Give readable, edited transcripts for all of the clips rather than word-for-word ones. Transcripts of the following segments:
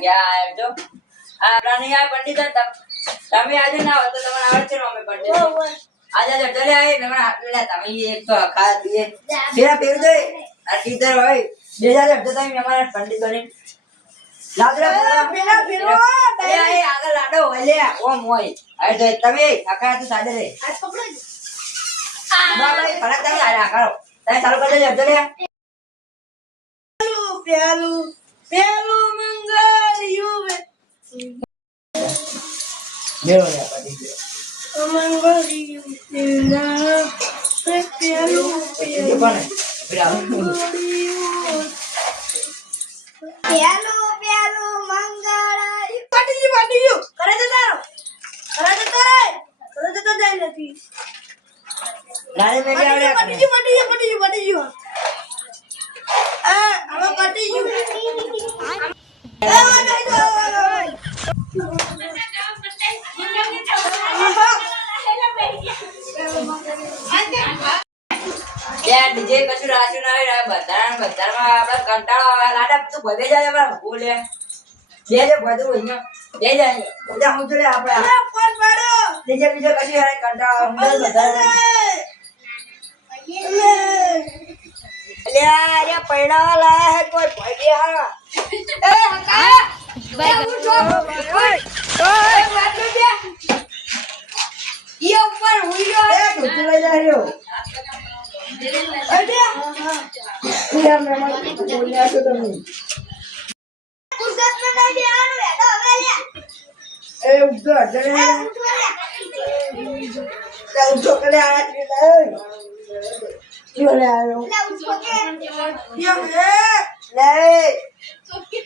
ગયા જો આ રાણી આ પંડિત તમે આજે ના હો તો તમારે આવડે છે અમે પંડિત આજે ચલે આય તમે તમે એક તો ખા દીએ તેરા પેર દે આ કીધર હોય 2000 તો તમે અમારા પંડિત બની લાદરા પેલા ફેરો એ આગળ લાડો હોય લે ઓમ હોય આ તો તમે આખા તો સાદે રે આ પકડો બાબા ફરક તમે આ કરો તમે ચાલુ કરી દેજો ચલે પેલું મંગળ યુવે મેરો લે પાડી દે મંગળ યુવે ના પેલું બને પેલા મંગળ પાડી યુ કરે તો તારો જાય નથી લારે મેકે આવડે પાડી યુ હવે પાટી યુ યાર ડીજે કશું રાખ્યું ના હોય બધામાં આપણે કંટાળો આવે લાડા તું બધે જાય આપણે બોલે જે બધું અહીંયા બે જાય બધા હું જોડે આપણે ફોન પાડો ડીજે બીજે કશું યાર કંટાળો બધા અરે પૈડા લાયા હે કોઈ ભાઈ હારા એ હકા ભાઈ ઉઠો ઓય વાટો દે ઈ ઉપર હુઈયો એ તું લઈ જા રહ્યો અરે યાર મે બોલ્યા છો તમે કુરગત મે દે આનો એડો હવે લે એ ઉઠો જરે ઉઠો કરે આ Yo le hago. Yo le.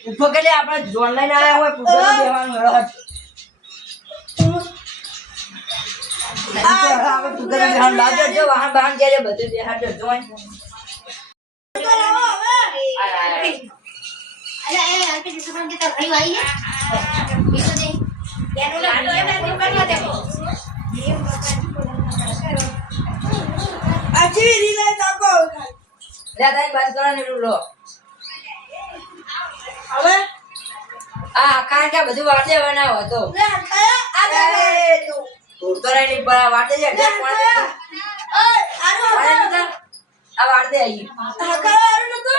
Ufo que le આપણે જોન લઈને આયા હોય પૂછો દેવાનું હેડો આપણે પૂછો દેવાનું લાગે જો વાહન વાહન જે બધું દેહાડ જોઈન અરે એ આકે દિસમન કે તો ભાઈ આવી હે બીજો દે કેનો લાડો એ મેં કરવા દેવો આજી રીલે તાકો લે તાઈ બંધ કરો ને લો હવે આ કાં કે બધું વાટે બનાવો તો લે આ તું તો રેડી પર વાટે જે ડે પણ ઓય આનો આ વાટે આવી આ કારું નતો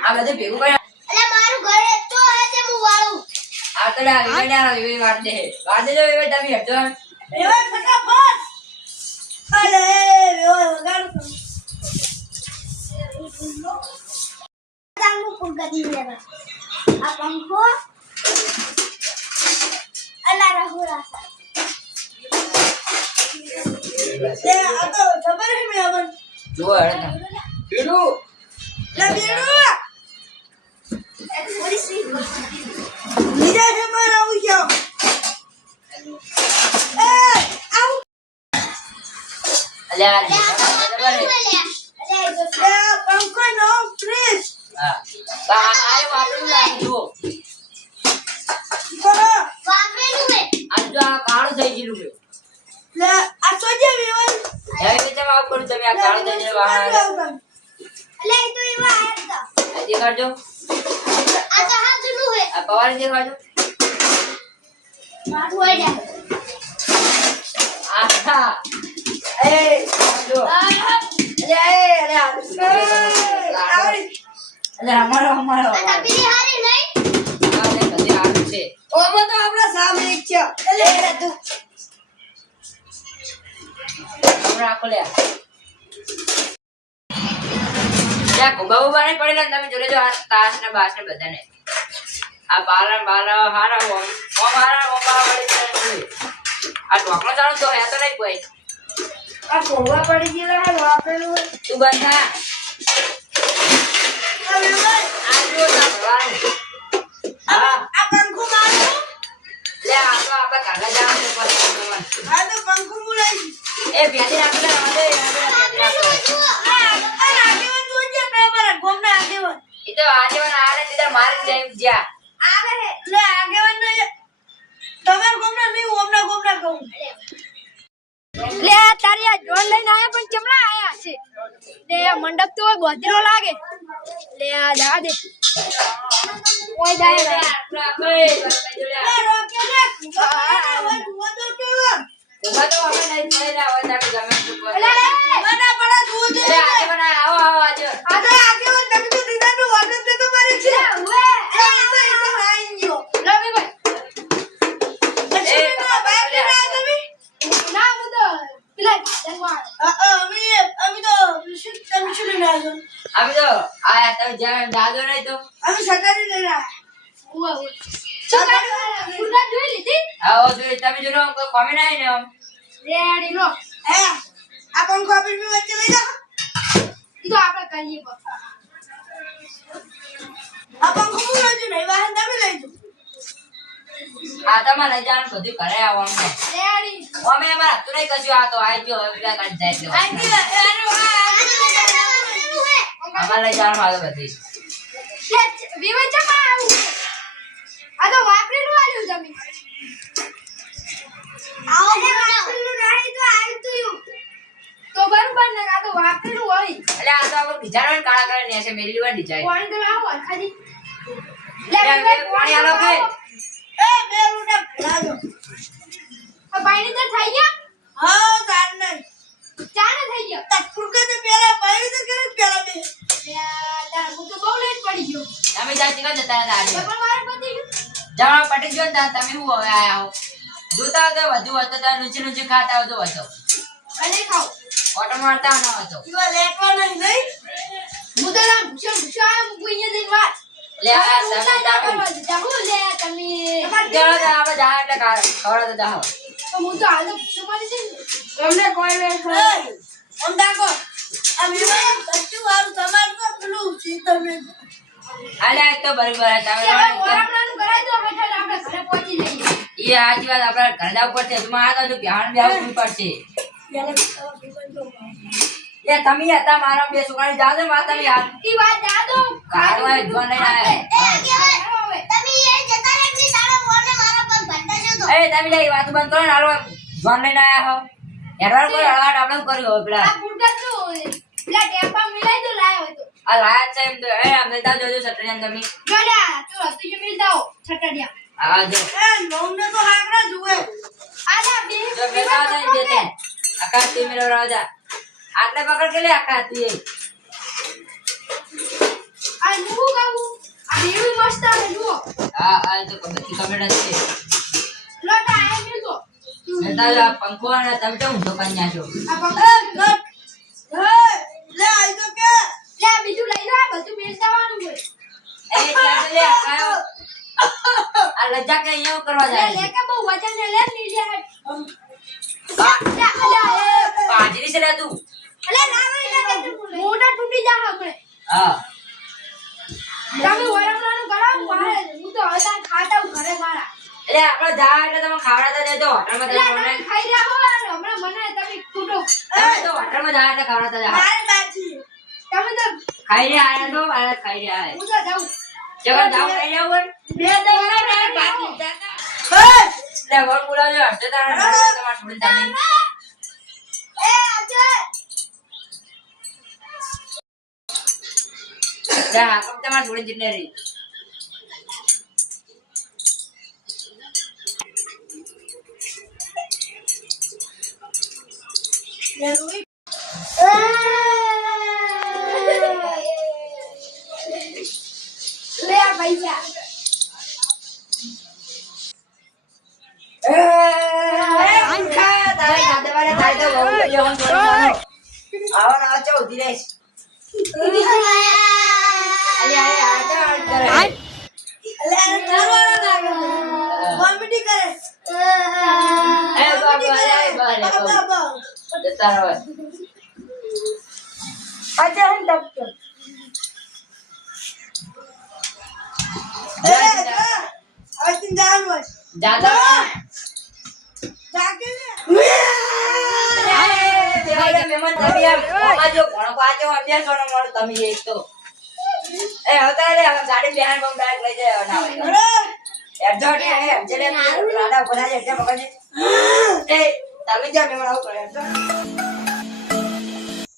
આ બધું ભેગું કરે અલે મારું ઘર તો હે તે હું વાળું આ તો લા વિગડ્યા એવી વાટે જો એવે તમે હટજો એવે ફટાફટ અરે ઓય વગાડ તાંગુ કુગતી લેવા આ પંખો અલા રહુરા તે આ તો ખબર હે મે આવન જો હે બેડુ લે બેડુ થોડી સી લીધા છે મારા આવું જાવ એ આવ અલ્યા પંખો નો ફ્રીજ હા આય વાપરું લાગજો વાપરેલું હે આ જો આ કાળો થઈ ગયું હે લે આ સોજે વિવન હવે કે તમે આવ કરું તમે આ કાળો થઈ ગયો વાહ લે તો એવા આયા તો દેખાડજો આ તો હા જુનું હે આ પવાર દેખાડજો મારું આઈ જાય આહા એ જો અરે અમારો આ તપીલી હારી નહીં આલે બધી હારી છે ઓમો તો આપણા સામે એક છે એટલે તું हमरा આખો લે યા ગોબાઓ બારે પડેલા તમે જોડે જો આ તાસ ને બાસ ને બધાને આ બાલા હારા હો મારા ઓપા વાળી છે આ ઢોકળો ચાલુ તો હે તો નહીં કોઈ આ ગોબા પડી ગયેલા હે વાપરેલું તું બંધા આ પંખો મારો લે આ તો આપણે કાલા જાવ છે આ તો પંખો મુલાઈ એ બેટી આપણે આવે આ આગેવન જોજે પેપર ગોમના આગેવન ઈ તો આગેવન આરે દીધા મારી જાય જ્યા આવે લે આગેવન ને તમાર ગોમના નહીં ઓમના ગોમના કહું લે તારી આ જોન લઈને આયા પણ ચમડા આયા છે લે મંડપ તો બોધરો લાગે લે આ જા દે ઓય જાય ઉભા તો અમે નહીં થઈ રહ્યા હોય તમે ગમે તે કરો. અલા અરે આજે બનાય આવો આવો આજે ના હું તો પેલા જમવા અમે તો આયા તમે જ્યાં દાદો નહીં તો શું કર્યું ગુંડા જોઈ લીધી આવો જો તમે જો કોઈ કોમેન્ટ આવી ને આમ રેડી લો ઈ તો આપણે કરીએ પપ્પા આ તમારે લઈ જવાનું બધું ઘરે આવવાનું ને રેડી અમે અમાર હતું નહીં કશું આ તો આવી ગયો હવે પેલા કાઢી જાય અમારે લઈ જવાનું આવે બધી વિવેક ચમા આવું આ તો વાપરીનું આલ્યું જમી તો બરોબર ને આ તો વાપરીનું હોય એટલે આ તો આપણે ડિઝાઇન કાળા કરે ને છે મેરી વાળી ડિઝાઇન પાણી તમે આવો ખાલી પાણી આલો કે આ પાણી તો થઈ ગયા ચા ને થઈ ગયો તારા હું તો બહુ લેટ પડી ગયો તમે જા ચિકન જતા હતા આજે ડબલ વાર પતી ગયું જમા પટી ગયો ને તમે હું હવે આયા હો જોતા તો વધુ હતો તો ઊંચી ઊંચી ખાતા હતો અને ખાઓ ઓટો મારતા ન હતો હું તો ના ભૂષણ આ મુકીને દઈને વાત લે આ તમે જાઓ જાગો લે તમે જાઓ આપણે જા એટલે ખવડા તો જાઓ તો હું તો હાલ ભૂષણ મારી છે એમને કોઈ વે અલે આ તો બરાબર તમે મોરામણાનું કરાઈ દો હેઠળ આપણે ઘરે પહોંચી જઈએ એ આજી વાત આપણે ઘર જવું પડશે એમાં આ તો ધ્યાન બેહવું પડશે એ તમે હતા મારા બે છોકરાની જાજો માતા ની હાથ ઈ વાત જા દો કારવાય જોન લઈને આયા એ તમે લે વાત બંધ કરો ને હાલો જોન લઈને આયા હો હેરાન કોઈ હળવાટ આપણે કર્યો પેલા આ ગુડ્ડા તો પેલા ટેમ્પા મિલાઈ તો લાયો હતો આ લાયા છે એમ તો એ અમને તા જોજો સટરિયાન તમે જોડા તો હસ્તી જો મિલતા હો છટડિયા આ જો આલા બે જો બેટા હતા દેતે આકાશ થી મેરો રાજા આટલે પકડ કે લે આકાશ તું એ આ નું ગાવું આ બેવી મસ્ત આવે જુઓ આ તો કમેન્ટ છે લોટા આ મિલ તો બેટા આ પંખો અને તમે તો ઊંધો કન્યા છો આ પકડ લે બીજું લઈ લો આ બધું મેલતાવાનું હોય એ ત્યાં લે આયો આ લজ্જા કે અહીંયા કરવા લે જાય લે કે બહુ વજન ને લે ની લે પાજરી છે લે તું અલે ના મોટા તૂટી જા આપણે હા તમે ઓરમણાનું કરાવ મારે હું તો હવે તાર ખાતા હું ઘરે મારા એટલે આપણે જા એટલે તમે ખાવડાતા દેજો હોટલમાં એટલે તમે તમે ખાઈ રહ્યા હો અને હમણાં મને તમે ખોટો તમે તો હોટલમાં જા એટલે ખાવડાતા જા તમે તો ખાઈ રહ્યા આયા તો આ ખાઈ રહ્યા આયા હું તો જાઉં જગન જાવ ખાઈ રહ્યા હોય બે દવડા ને બાકી લે વળ બોલાવજો હશે તારા તમાર છોડીને તમે એ આજે લે આ કમ તમાર છોડીને જીતને રહી લે આ પૈસા ગાડી બેહાન બમ ડાયરેક્ટ લઈ જાય ના હોય એડજોટ એ ચલે રાડા ભરાય એટલે પકડજે એ તમે જા મેમણ આવું કરે